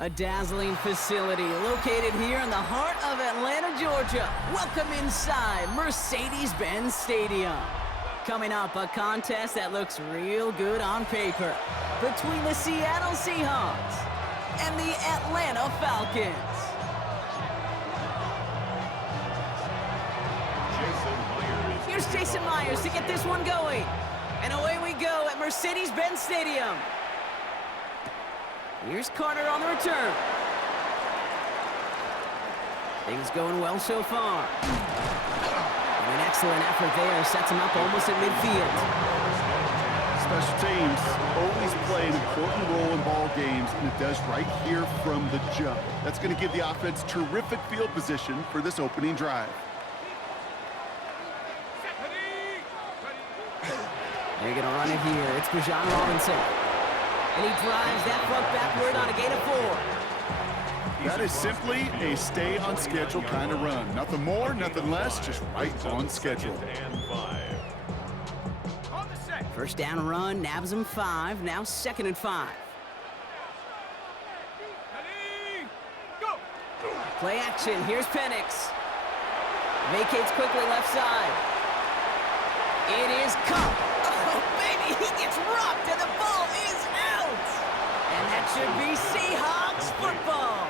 A dazzling facility located here in the heart of Atlanta, Georgia. Welcome inside Mercedes-Benz Stadium. Coming up, a contest that looks real good on paper between the Seattle Seahawks and the Atlanta Falcons. Here's Jason Myers to get this one going. And away we go at Mercedes-Benz Stadium. Here's Carter on the return. Things going well so far. And an excellent effort there sets him up almost at midfield. Special teams always play an important role in ball games, and it does right here from the jump. That's going to give the offense terrific field position for this opening drive. They're going to run it here. It's Bijan Robinson. And he drives that front backward on a gain of 4. That is simply a stay-on-schedule kind of run. Nothing more, nothing less, just right on schedule. First down run, nabs him 5. Now 2nd and 5. Play action. Here's Penix. Vacates quickly left side. It is Cup. Oh, baby, he gets rocked and the ball is out. And that should be Seahawks football.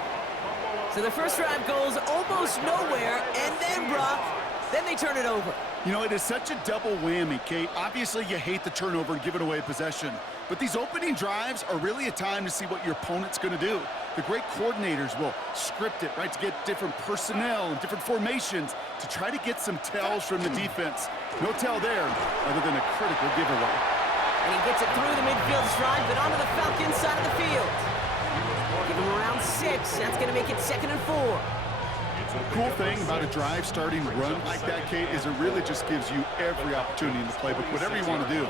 So the first drive goes almost nowhere, and then Brock, then they turn it over. You know, it is such a double whammy, Kate. Obviously, you hate the turnover and giving away possession. But these opening drives are really a time to see what your opponent's going to do. The great coordinators will script it, right, to get different personnel and different formations to try to get some tells from the defense. No tell there other than a critical giveaway. And he gets it through the midfield stride, but onto the Falcons side of the field. Give him around 6. That's going to make it 2nd and 4. Cool thing about a drive starting run like that, Kate, is it really just gives you every opportunity in the playbook, whatever you want to do.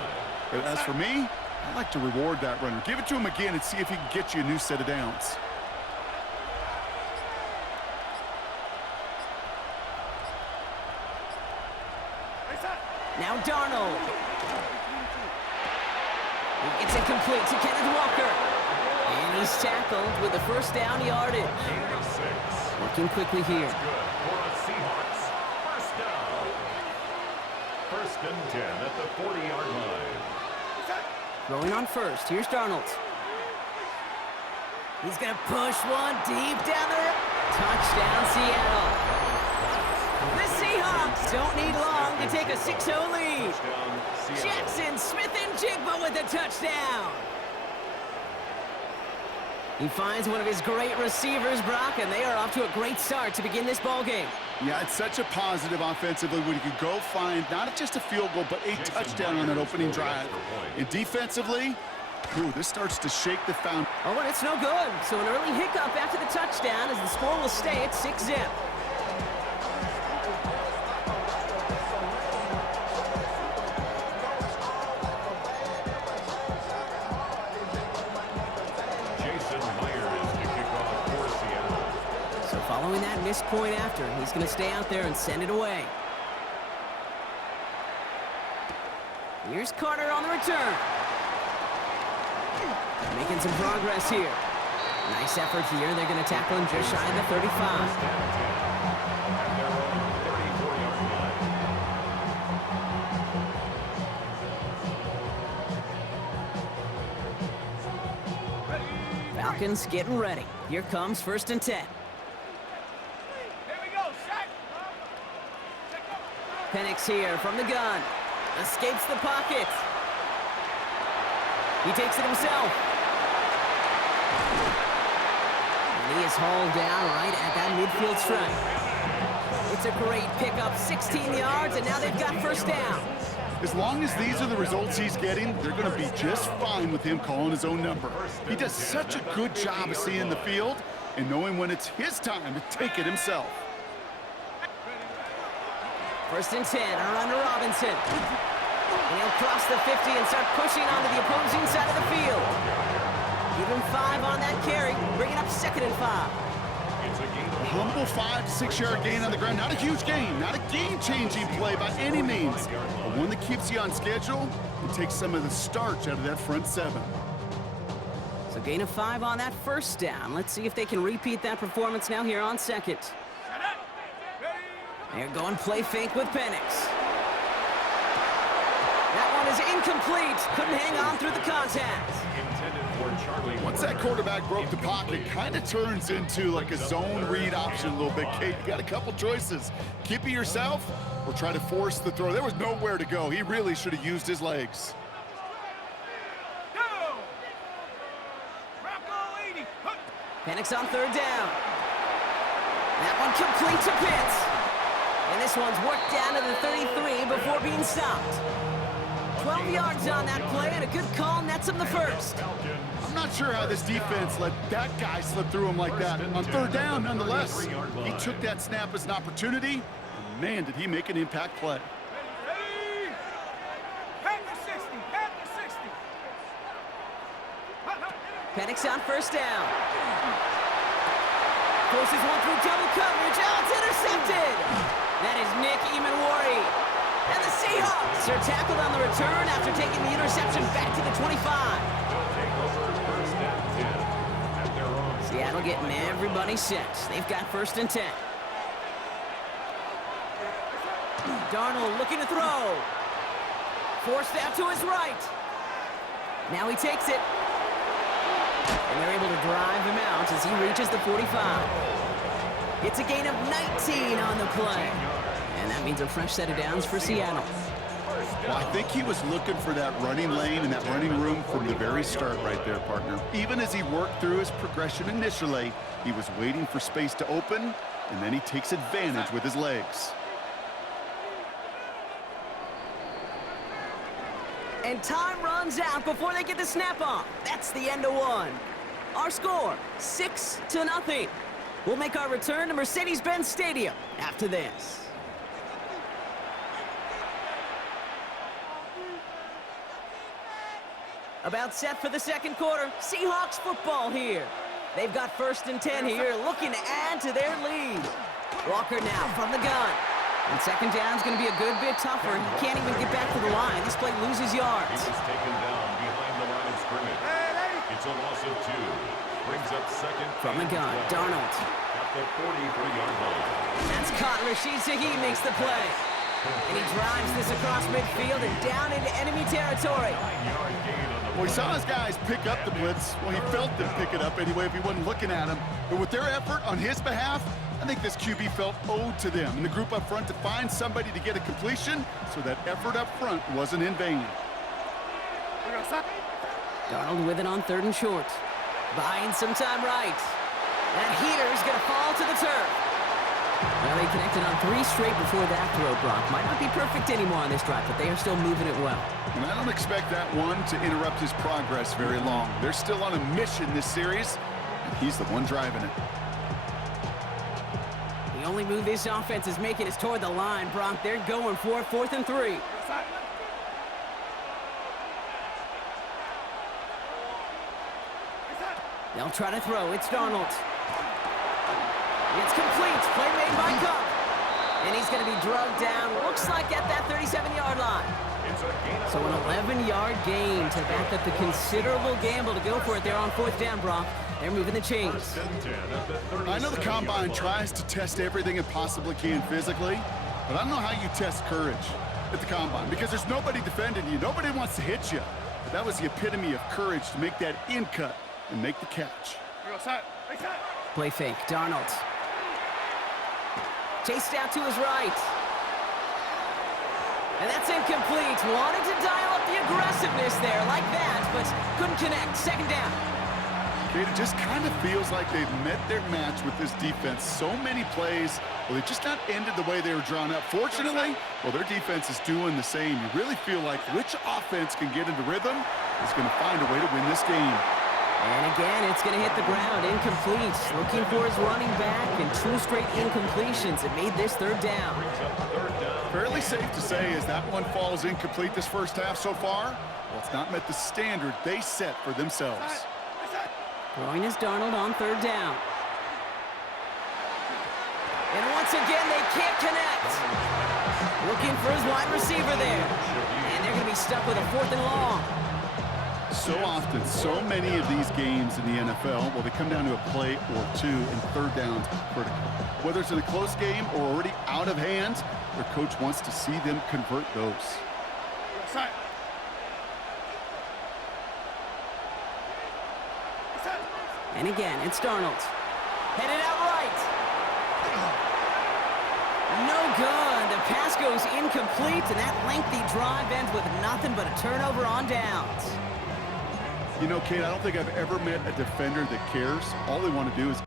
But as for me, I like to reward that runner. Give it to him again and see if he can get you a new set of downs. Now Darnold. He gets it complete to Kenneth Walker. And he's tackled with the first down yardage. Working quickly here. First and 10 at the 40-yard line. Throwing on first. Here's Darnold. He's going to push one deep down there. Touchdown, Seattle. The Seahawks don't need long to take a 6-0 lead. Jackson Smith-Njigba with the touchdown. He finds one of his great receivers, Brock, and they are off to a great start to begin this ball game. Yeah, it's such a positive offensively when you can go find not just a field goal, but a touchdown on that opening drive. And defensively, this starts to shake the foundation. Oh, and it's no good. So an early hiccup after the touchdown as the score will stay at 6-0. Following that missed point after, he's going to stay out there and send it away. Here's Carter on the return. Making some progress here. Nice effort here. They're going to tackle him just shy of the 35. Falcons getting ready. Here comes 1st and 10. Penix here from the gun. Escapes the pocket. He takes it himself. And he is hauled down right at that midfield strike. It's a great pickup, 16 yards, and now they've got first down. As long as these are the results he's getting, they're going to be just fine with him calling his own number. He does such a good job of seeing the field and knowing when it's his time to take it himself. 1st and 10, around to Robinson. And he'll cross the 50 and start pushing onto the opposing side of the field. Give him 5 on that carry, bring it up 2nd and 5. A humble 5 to 6 yard gain on the ground. Not a huge gain, not a game-changing play by any means, but one that keeps you on schedule and takes some of the starch out of that front 7. So gain of 5 on that first down. Let's see if they can repeat that performance now here on second. They're going play fake with Penix. That one is incomplete. Couldn't hang on through the contact. Once that quarterback broke the pocket, kind of turns into like a zone read option a little bit, Kate. You got a couple choices. Keep it yourself or try to force the throw. There was nowhere to go. He really should have used his legs. Penix on third down. That one complete to Pitts. And this one's worked down to the 33 before being stopped. 12 yards on that play, and a good call nets him the first. I'm not sure how this defense let that guy slip through him like that. On third down, nonetheless, he took that snap as an opportunity, and man, did he make an impact play. Penix on first down. Forces one through double coverage. Oh, it's intercepted. That is Nick Emanwari. And the Seahawks are tackled on the return after taking the interception back to the 25. Seattle getting everybody set. They've got first and 10. Darnold looking to throw. Forced out to his right. Now he takes it. And they're able to drive him out as he reaches the 45. It's a gain of 19 on the play. And that means a fresh set of downs for Seattle. Well, I think he was looking for that running lane and that running room from the very start right there, partner. Even as he worked through his progression initially, he was waiting for space to open, and then he takes advantage with his legs. And time runs out before they get the snap off. That's the end of one. Our score, 6-0. We'll make our return to Mercedes-Benz Stadium after this. About set for the second quarter. Seahawks football here. They've got first and 10 here, looking to add to their lead. Walker now from the gun. And second down's going to be a good bit tougher. He can't even get back to the line. This play loses yards. He was taken down behind the line of scrimmage. It's a loss of 2. Brings up second. From the gun, Darnold. At the 43-yard line. That's caught. Rashid Shaheed makes the play. And he drives this across midfield and down into enemy territory. 9-yard gain on the Well, he saw his guys pick up the blitz. Well, he felt them pick it up anyway if he wasn't looking at him. But with their effort on his behalf, I think this QB felt owed to them and the group up front to find somebody to get a completion, so that effort up front wasn't in vain. Darnold with it on third and short. Buying some time right. That heater's going to fall to the turf. Well, they connected on 3 straight before that throw, Brock. Might not be perfect anymore on this drive, but they are still moving it well. And I don't expect that one to interrupt his progress very long. They're still on a mission this series, and he's the one driving it. The only move this offense is making is toward the line, Brock. They're going for it, 4th and 3. They'll try to throw. It's Darnold. It's complete. Play made by Cup. And he's going to be drugged down. Looks like at that 37-yard line. So an 11-yard gain to back up the considerable gamble to go for it there on 4th down, Brock. They're moving the chains. I know the Combine tries to test everything it possibly can physically, but I don't know how you test courage at the Combine, because there's nobody defending you. Nobody wants to hit you. But that was the epitome of courage to make that in cut and make the catch. Play fake. Darnold. Chased out to his right. And that's incomplete. Wanted to dial up the aggressiveness there like that, but couldn't connect. Second down. Kate, it just kind of feels like they've met their match with this defense. So many plays, well, they've just not ended the way they were drawn up. Fortunately, well, their defense is doing the same. You really feel like which offense can get into rhythm is going to find a way to win this game. And again, it's going to hit the ground. Incomplete. Looking for his running back, and 2 straight incompletions. It made this 3rd down. Fairly safe to say as that one falls incomplete this first half so far, well, it's not met the standard they set for themselves. Throwing is Darnold on 3rd down. And once again, they can't connect. Looking for his wide receiver there. And they're going to be stuck with a 4th and long. So often, so many of these games in the NFL, well, they come down to a play or two, and third downs are critical. Whether it's in a close game or already out of hand, their coach wants to see them convert those. And again, it's Darnold. Headed out right. No good. The pass goes incomplete, and that lengthy drive ends with nothing but a turnover on downs. You know, Kate, I don't think I've ever met a defender that cares. All they want to do is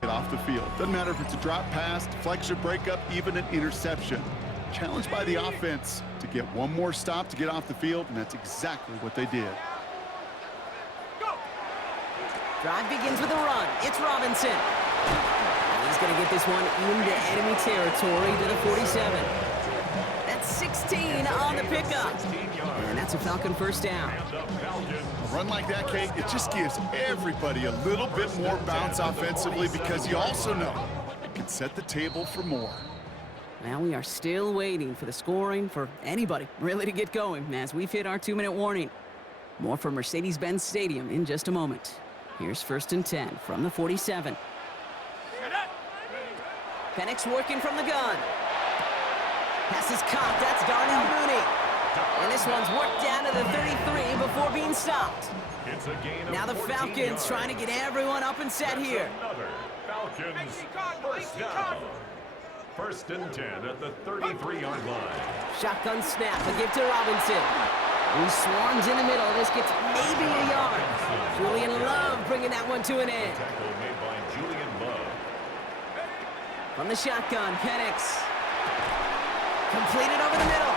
get off the field. Doesn't matter if it's a drop pass, deflection, breakup, even an interception. Challenged by the offense to get one more stop to get off the field, and that's exactly what they did. Drive begins with a run. It's Robinson. And he's going to get this one into enemy territory to the 47. That's 16 on the pickup. And that's a Falcon first down. A run like that, Kate, it just gives everybody a little bit more bounce offensively because you also know it can set the table for more. Well, we are still waiting for the scoring for anybody really to get going as we've hit our 2-minute warning. More from Mercedes-Benz Stadium in just a moment. Here's 1st and 10 from the 47. Penix working from the gun. Pass is caught. That's Darnell Mooney. And this one's worked down to the 33 before being stopped. Now the Falcons trying to get everyone up and set here. Falcons first down. 1st and 10 at the 33-yard line. Shotgun snap, a give to Robinson. He swarms in the middle. This gets maybe a yard. Julian Love bringing that one to an end. Tackle made by Julian Love. From the shotgun, Penix. Completed over the middle.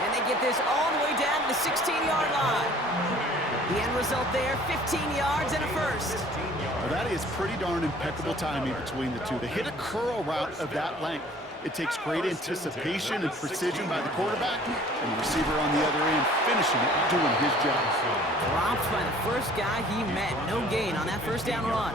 And they get this all the way down to the 16-yard line. The end result there, 15 yards and a first. Well, that is pretty darn impeccable timing between the two. They hit a curl route of that length. It takes great anticipation and precision by the quarterback, and the receiver on the other end finishing it, doing his job. Dropped by the first guy he met. No gain on that first down run.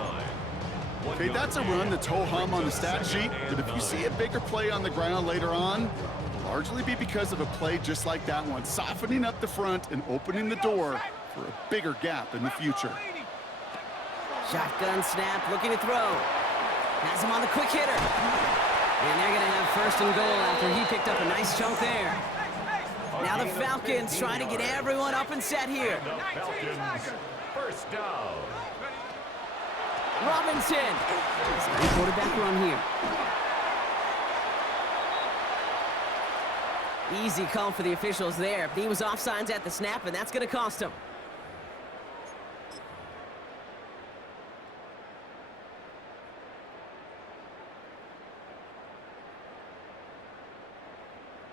Okay, that's a run that's ho-hum on the stat sheet, but if you see a bigger play on the ground later on, it'll largely be because of a play just like that one, softening up the front and opening the door for a bigger gap in the future. Shotgun snap, looking to throw. Has him on the quick hitter. And they're going to have first and goal after he picked up a nice chunk there. Now the Falcons trying to get everyone up and set here. Falcons, first down. Robinson. It's a quarterback run here. Easy call for the officials there. He was offsides at the snap, and that's going to cost him.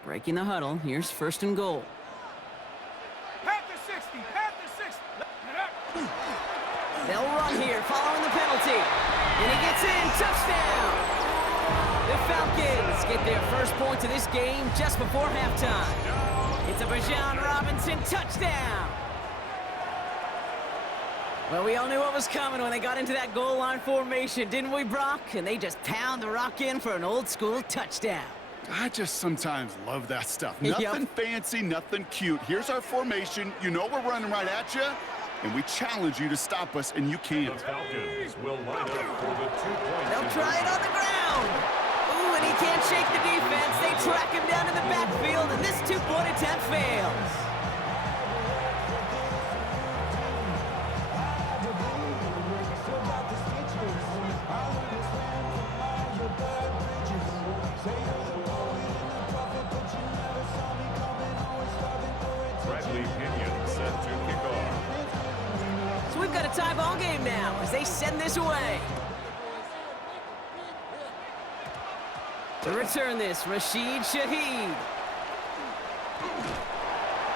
Breaking the huddle. Here's first and goal. Panther 60, Panther 60. They'll run here following the penalty. And he gets in. Touchdown! The Falcons get their first points of this game just before halftime. It's a Bijan Robinson touchdown! Well, we all knew what was coming when they got into that goal line formation, didn't we, Brock? And they just pound the rock in for an old-school touchdown. I just sometimes love that stuff. Nothing fancy, nothing cute. Here's our formation. You know we're running right at you, and we challenge you to stop us, and you can't. The Falcons will line up for the 2 points. They'll try it on the ground. Ooh, and he can't shake the defense. They track him down in the backfield, and this two-point attempt fails. So we've got a tie ball game now as they send this away. To return this, Rashid Shaheed.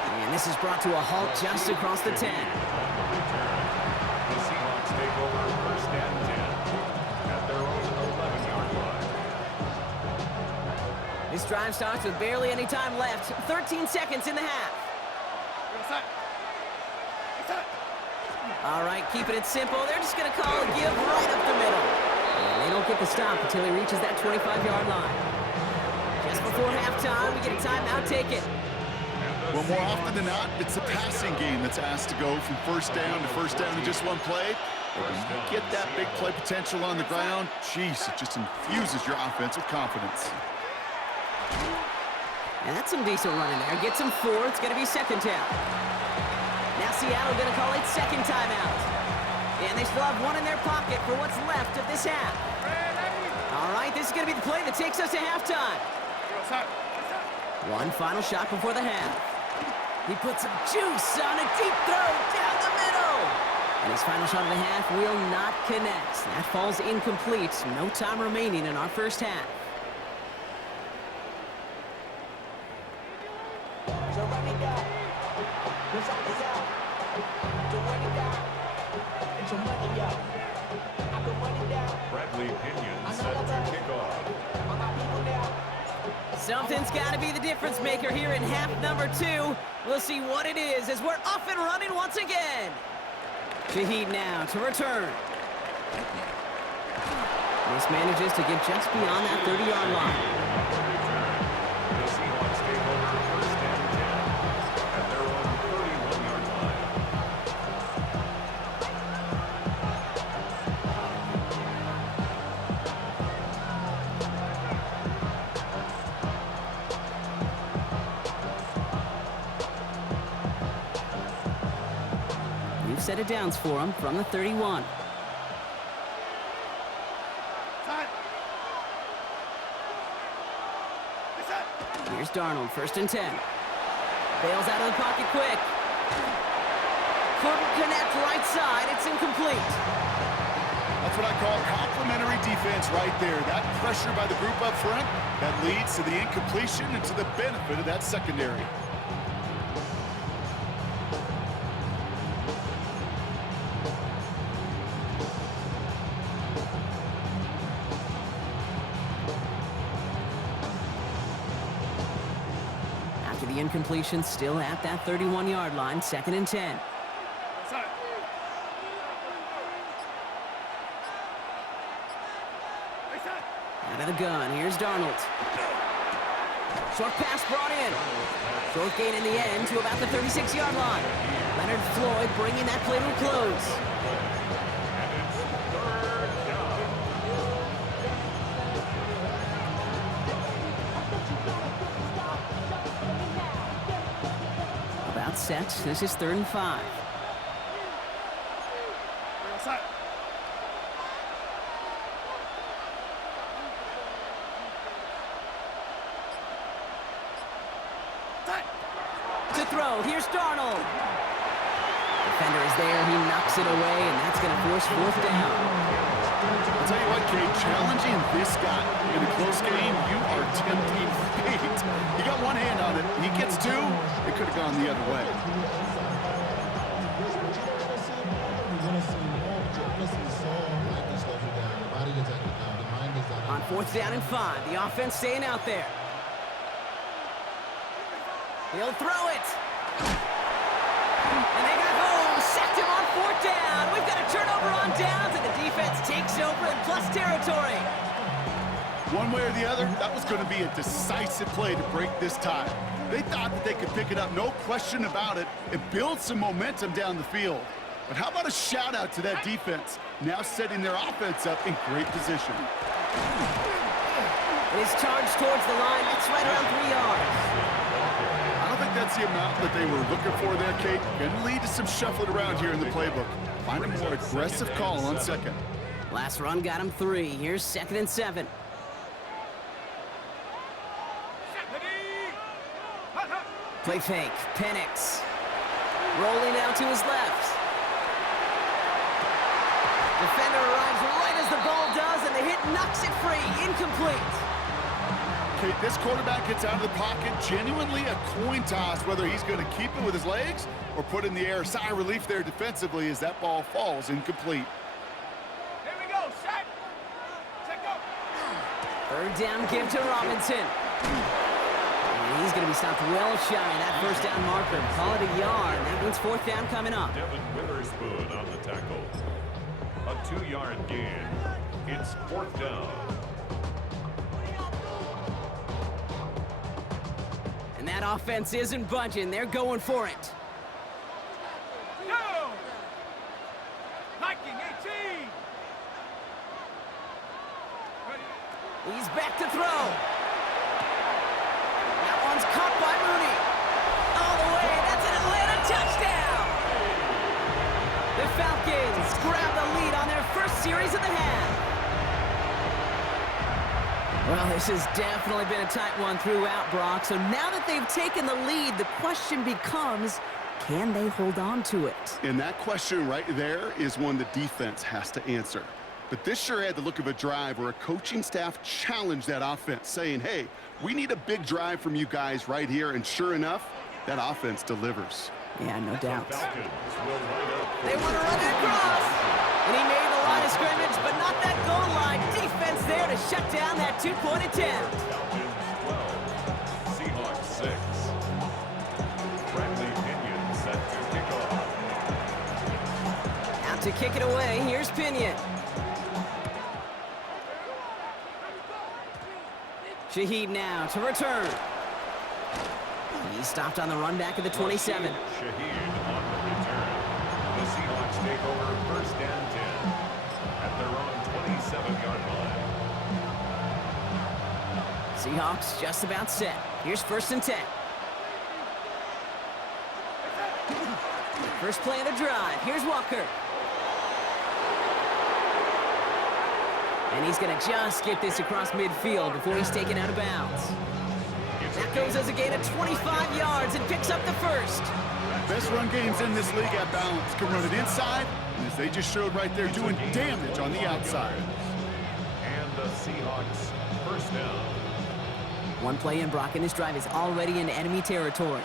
And this is brought to a halt just across the 10. The Seahawks take over first and 10 at their own 11-yard line. This drive starts with barely any time left. 13 seconds in the half. All right, keeping it simple. They're just going to call a give right up the middle. And they don't get the stop until he reaches that 25-yard line. Just before halftime, we get a timeout taken. Well, more often than not, it's the passing game that's asked to go from first down in just one play. But when you get that big play potential on the ground, geez, it just infuses your offense with confidence. And that's some decent running there. Gets him 4. It's going to be second down. Now Seattle going to call it second timeout. And they still have one in their pocket for what's left of this half. All right, this is going to be the play that takes us to halftime. One final shot before the half. He puts some juice on a deep throw down the middle. And his final shot of the half will not connect. That falls incomplete. No time remaining in our first half. Bradley Pinion set to kick off. Something's got to be the difference maker here in half number 2. We'll see what it is as we're off and running once again. Shaheed now to return. This manages to get just beyond that 30-yard line. The Seahawks take over first and 10 at their own 31-yard line. We've set it downs for him from the 31. Here's Darnold, first and 10. Bails out of the pocket quick. Couldn't connect right side. It's incomplete. That's what I call complimentary defense right there. That pressure by the group up front, that leads to the incompletion and to the benefit of that secondary. After the incompletion, still at that 31-yard line, 2nd and 10. Out of the gun, here's Darnold. Short pass brought in. Short gain in the end to about the 36-yard line. Leonard Floyd bringing that play to a close. About set. This is 3rd and 5. To throw, here's Darnold. Defender is there, he knocks it away, and that's going to force 4th down. I'll tell you what, Kate, challenging this guy in a close game, you are tempting fate. You got one hand on it, he gets two, it could have gone the other way. On 4th down and 5, the offense staying out there. He'll throw it. And they got home. Sacked him on 4th down. We've got a turnover on downs, and the defense takes over in plus territory. One way or the other, that was going to be a decisive play to break this tie. They thought that they could pick it up, no question about it, and build some momentum down the field. But how about a shout-out to that defense, now setting their offense up in great position. His charge towards the line, it's right around 3 yards. I don't think that's the amount that they were looking for there, Kate. Going to lead to some shuffling around here in the playbook. Find a more aggressive call on 2nd. Last run got him 3. Here's 2nd and 7. Play fake. Penix. Rolling out to his left. Defender arrives right as the ball does, and the hit knocks it free. Incomplete. Kate, this quarterback gets out of the pocket, genuinely a coin toss, whether he's going to keep it with his legs or put in the air. Sigh of relief there defensively as that ball falls incomplete. Here we go, set. Check up. 3rd down give to Robinson. And he's going to be stopped well shy of that 1st down marker. Call it a yard. That means 4th down coming up. Devin Witherspoon on the tackle. A 2-yard gain. It's 4th down. And that offense isn't budging. They're going for it. Go. Viking 18. He's back to throw. That one's caught by Mooney. All the way. That's an Atlanta touchdown. The Falcons grab the lead on their first series of the half. Well, this has definitely been a tight one throughout, Brock. So now that they've taken the lead, the question becomes, can they hold on to it? And that question right there is one the defense has to answer. But this sure had the look of a drive where a coaching staff challenged that offense, saying, hey, we need a big drive from you guys right here. And sure enough, that offense delivers. Yeah, no doubt. Falcons will line up. They want to run it across. And he made the line of scrimmage, but not that goal line. Defense there to shut down that 2-point attempt. Falcons 12, Seahawks 6. Bradley Pinion set to kick off. Out to kick it away, here's Pinion. Shaheed now to return. He's stopped on the run back of the 27. Shaheed on the return. The Seahawks take over 1st and 10 at their own 27-yard line. Seahawks just about set. Here's 1st and 10. First play of the drive. Here's Walker. And he's going to just get this across midfield before he's taken out of bounds. That goes as a gain of 25 yards and picks up the first. Best run games in this league at balance. Can run it inside, and as they just showed right there, doing damage on the outside. And the Seahawks 1st down. One play in, Brock, and this drive is already in enemy territory.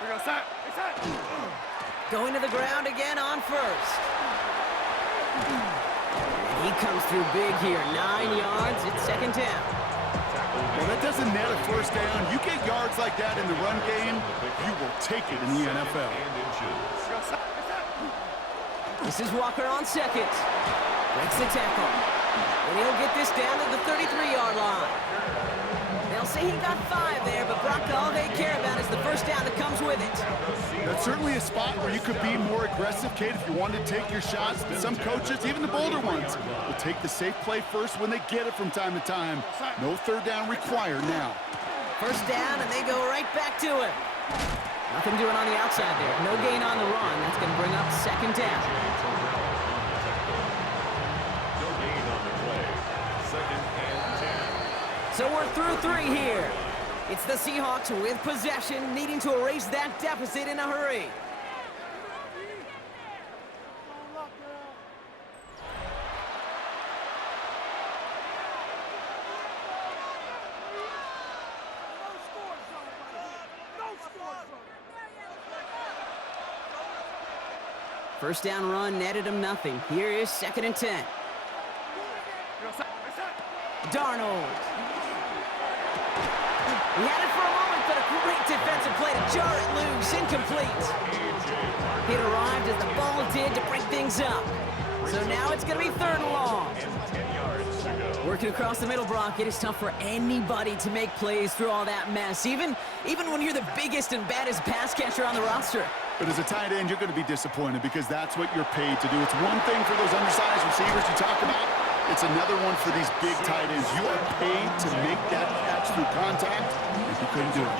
Here we go, set. Hey, set. Going to the ground again on 1st. And he comes through big here. 9 yards. It's 2nd down. Well, that doesn't net a first down. You get yards like that in the run game, you will take it in the NFL. This is Walker on second. Breaks the tackle. And he'll get this down to the 33-yard line. They'll say he got 5 there, but Brock, all they care about is the first down that comes with it. That's certainly a spot where you could be more aggressive, Kate, if you wanted to take your shots. But some coaches, even the bolder ones, will take the safe play first when they get it from time to time. No third down required now. First down, and they go right back to it. Nothing doing on the outside there. No gain on the run. That's going to bring up second down. No gain on the play. Second and 10. So we're through 3 here. It's the Seahawks with possession, needing to erase that deficit in a hurry. First down run netted him nothing. Here is second and 10. Darnold. He had it for a moment, but a great defensive play to jar it loose. Incomplete. It arrived as the ball did to break things up. So now it's going to be third and long. Working across the middle, Brock, it is tough for anybody to make plays through all that mess, even when you're the biggest and baddest pass catcher on the roster. But as a tight end, you're going to be disappointed because that's what you're paid to do. It's one thing for those undersized receivers you talk about. It's another one for these big tight ends. You are paid to make that catch through contact, and you couldn't do it.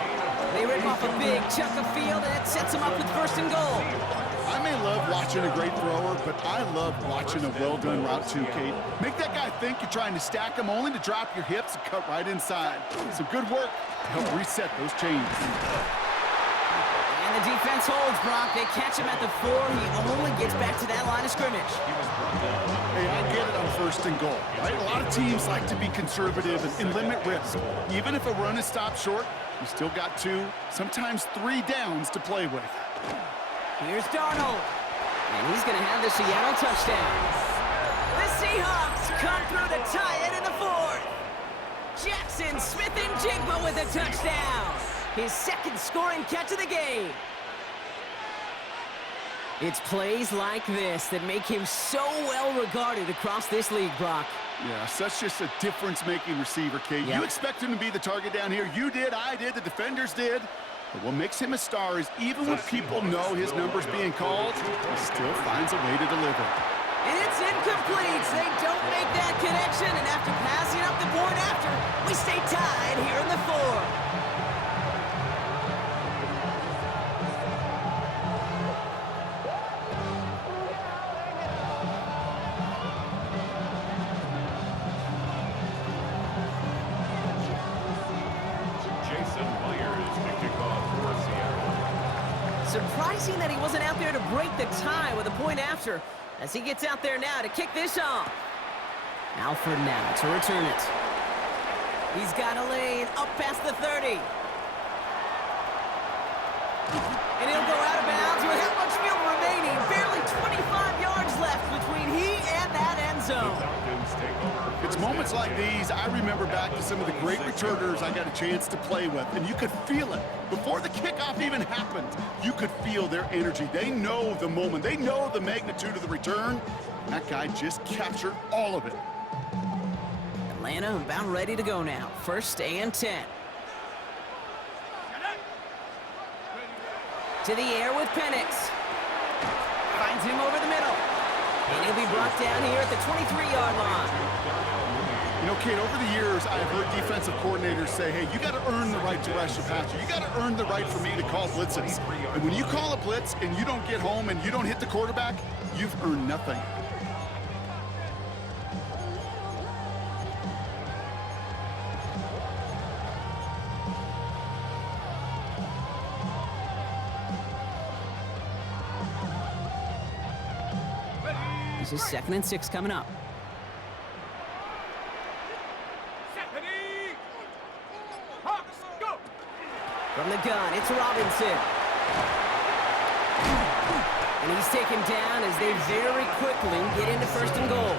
They rip off a big chunk of field, and it sets them up with first and goal. I may love watching a great thrower, but I love watching a well-done route too, Kate. Make that guy think you're trying to stack him, only to drop your hips and cut right inside. Some good work to help reset those chains. And the defense holds, Brock. They catch him at the 4. He only gets back to that line of scrimmage. Hey, I get it on first and goal, right? A lot of teams like to be conservative and limit risk. Even if a run is stopped short, you still got 2, sometimes 3 downs to play with. Here's Darnold. And he's going to have the Seattle touchdown. The Seahawks come through to tie it in the 4th. Jackson Smith-Njigba with a touchdown. His second scoring catch of the game. It's plays like this that make him so well regarded across this league, Brock. Yeah, such just a difference-making receiver, Kate. Yep. You expect him to be the target down here. You did, I did, the defenders did. But what makes him a star is even when people know his number's being called, he still finds a way to deliver. And it's incomplete. They don't make that connection, and after passing up the point after, we stay tied here in the 4th. Surprising that he wasn't out there to break the tie with a point after, as he gets out there now to kick this off. Alford now to return it. He's got a lane up past the 30. And he'll go out of bounds with how much field remaining. Barely 25 yards left between he and that end zone. It's moments like these I remember back to some of the great returners I got a chance to play with, and you could feel it. Before the kickoff even happened, you could feel their energy. They know the moment. They know the magnitude of the return. That guy just captured all of it. Atlanta about ready to go now. First and 10. To the air with Penix. Finds him over the middle. And he'll be brought down here at the 23-yard line. You know, Kate, over the years, I've heard defensive coordinators say, hey, you got to earn the right to rush the passer. You got to earn the right for me to call blitzes. And when you call a blitz and you don't get home and you don't hit the quarterback, you've earned nothing. This is 2nd and 6 coming up. From the gun, it's Robinson. And he's taken down as they very quickly get into first and goal.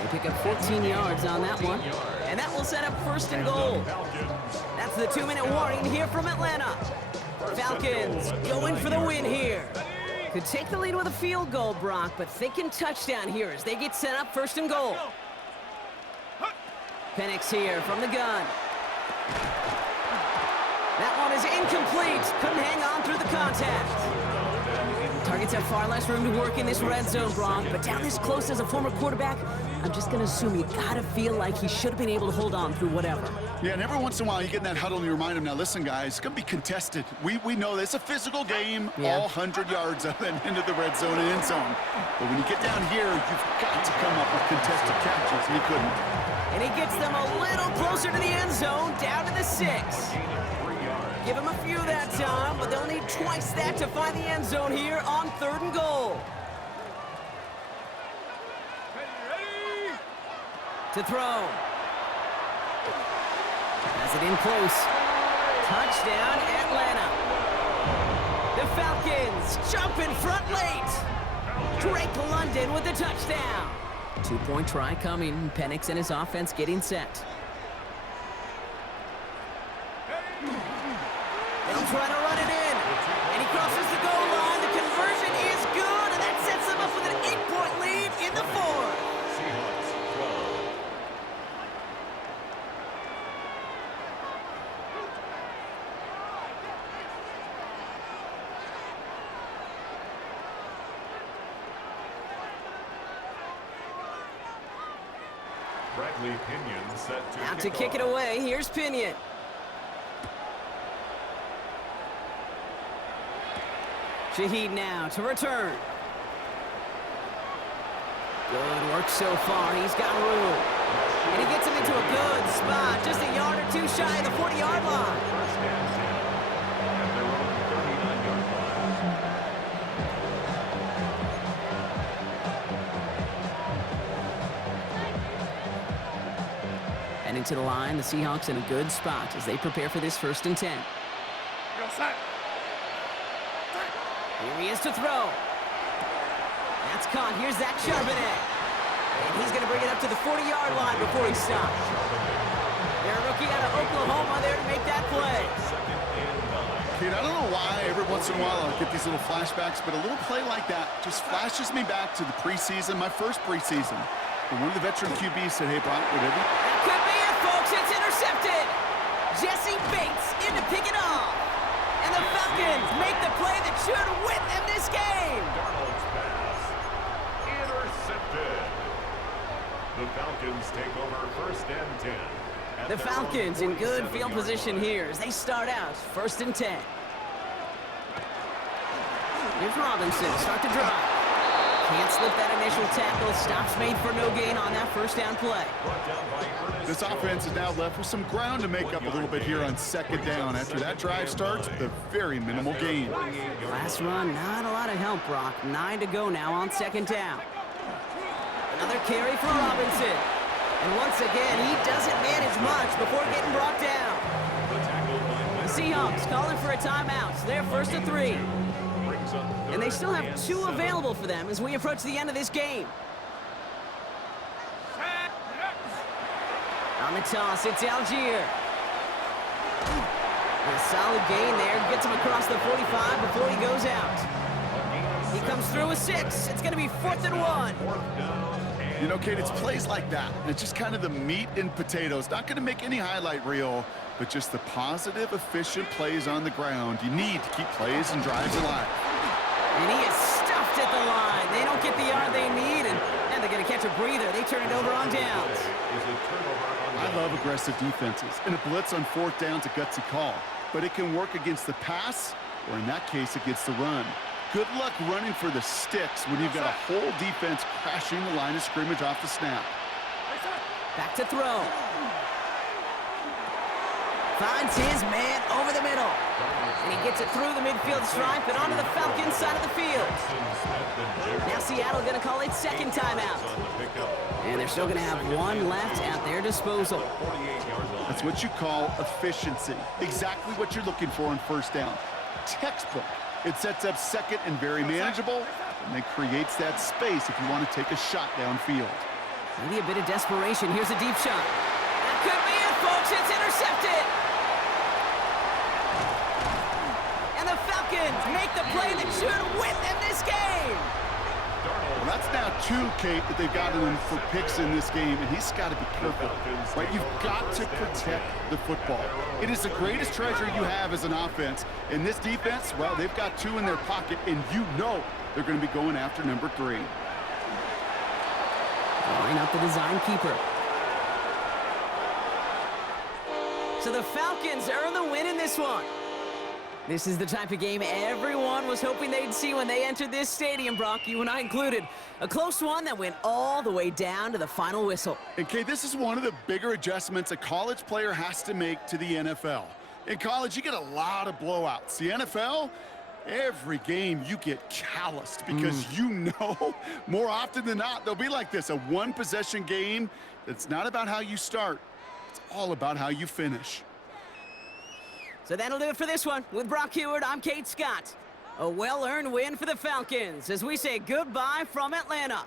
They pick up 14 yards on that one. And that will set up first and goal. That's the 2-minute warning here from Atlanta. Falcons going for the win here. Could take the lead with a field goal, Brock, but thinking touchdown here as they get set up first and goal. Penix here from the gun. That one is incomplete. Couldn't hang on through the contact. Targets have far less room to work in this red zone, Brock, but down this close as a former quarterback, I'm just going to assume you got to feel like he should have been able to hold on through whatever. Yeah, and every once in a while you get in that huddle and you remind him, now listen, guys, it's going to be contested. We know this. It's a physical game, all 100 yards up and into the red zone and end zone. But when you get down here, you've got to come up with contested catches, and he couldn't. And he gets them a little closer to the end zone, down to the 6. Give him a few that time, but they'll need twice that to find the end zone here on 3rd and goal. To throw. Has it in close. Touchdown, Atlanta. The Falcons jump in front late. Drake London with the touchdown. 2-point try coming. Penix and his offense getting set. They'll try to run it in. And he crosses the goal line. The conversion is good, and that sets them up with an 8-point lead in the 4th. Seahawks 12. Bradley Pinion set to Out to kick it away. Here's Pinion. Shaheed now to return. Good work so far. He's got room. And he gets him into a good spot. Just a yard or two shy of the 40-yard line. First and 10 at their own 39-yard line. And into the line, the Seahawks in a good spot as they prepare for this 1st and 10. Here he is to throw. That's caught. Here's Zach Charbonnet. And he's going to bring it up to the 40-yard line before he stops. They're a rookie out of Oklahoma there to make that play. Kid, I don't know why every once in a while I'll get these little flashbacks, but a little play like that just flashes me back to the preseason, my first preseason. And one of the veteran QBs said, hey, Brock, whatever. That could be it, folks. It's intercepted. Jesse Bates in to pick it off. And the Falcons make the play that should win them this game. Darnold's pass intercepted. The Falcons take over 1st and 10. at The their own Falcons in good field 47-yard position line. here as they start out 1st and 10. Here's Robinson, start to drive. Can't slip that initial tackle. Stops made for no gain on that 1st down play. Brought down by Ernest This offense is now left with some ground to make up a little bit here on 2nd down after that drive starts with a very minimal gain. Last run, not a lot of help, Brock. 9 to go now on 2nd down. Another carry for Robinson. And once again, he doesn't manage much before getting brought down. The Seahawks calling for a timeout. So they're 1st and 3. And they still have 2 available for them as we approach the end of this game. On the toss, it's Algier. A solid gain there. Gets him across the 45 before he goes out. He comes through with 6. It's going to be 4th and 1. You know, Kate, it's plays like that. And it's just kind of the meat and potatoes. Not going to make any highlight reel, but just the positive, efficient plays on the ground. You need to keep plays and drives alive. And he is stuffed at the line. They don't get the yard they need, and they're going to catch a breather. They turn it over on downs. I love aggressive defenses, and a blitz on 4th down's a gutsy call. But it can work against the pass, or in that case, against the run. Good luck running for the sticks when you've got a whole defense crashing the line of scrimmage off the snap. Back to throw. Finds his man over the middle. And he gets it through the midfield stripe and onto the Falcons side of the field. Now Seattle going to call it 2nd timeout. And they're still going to have 1 left at their disposal. That's what you call efficiency. Exactly what you're looking for on 1st down. Textbook. It sets up 2nd and very manageable, and it creates that space if you want to take a shot downfield. Maybe a bit of desperation. Here's a deep shot. That could be it, folks. It's intercepted. And the Falcons make the play that should win them this game. Well, that's now 2, Kate, that they've gotten him for picks in this game, and he's got to be careful. Right? You've got to protect the football. It is the greatest treasure you have as an offense. And this defense, well, they've got 2 in their pocket, and you know they're going to be going after number 3. Line up the design keeper. So the Falcons earn the win in this one. This is the type of game everyone was hoping they'd see when they entered this stadium, Brock, you and I included. A close one that went all the way down to the final whistle. And, Kate, this is one of the bigger adjustments a college player has to make to the NFL. In college, you get a lot of blowouts. The NFL, every game you get calloused because you know more often than not they'll be like this, a one-possession game that's not about how you start. It's all about how you finish. So that'll do it for this one. With Brock Heward, I'm Kate Scott. A well-earned win for the Falcons as we say goodbye from Atlanta.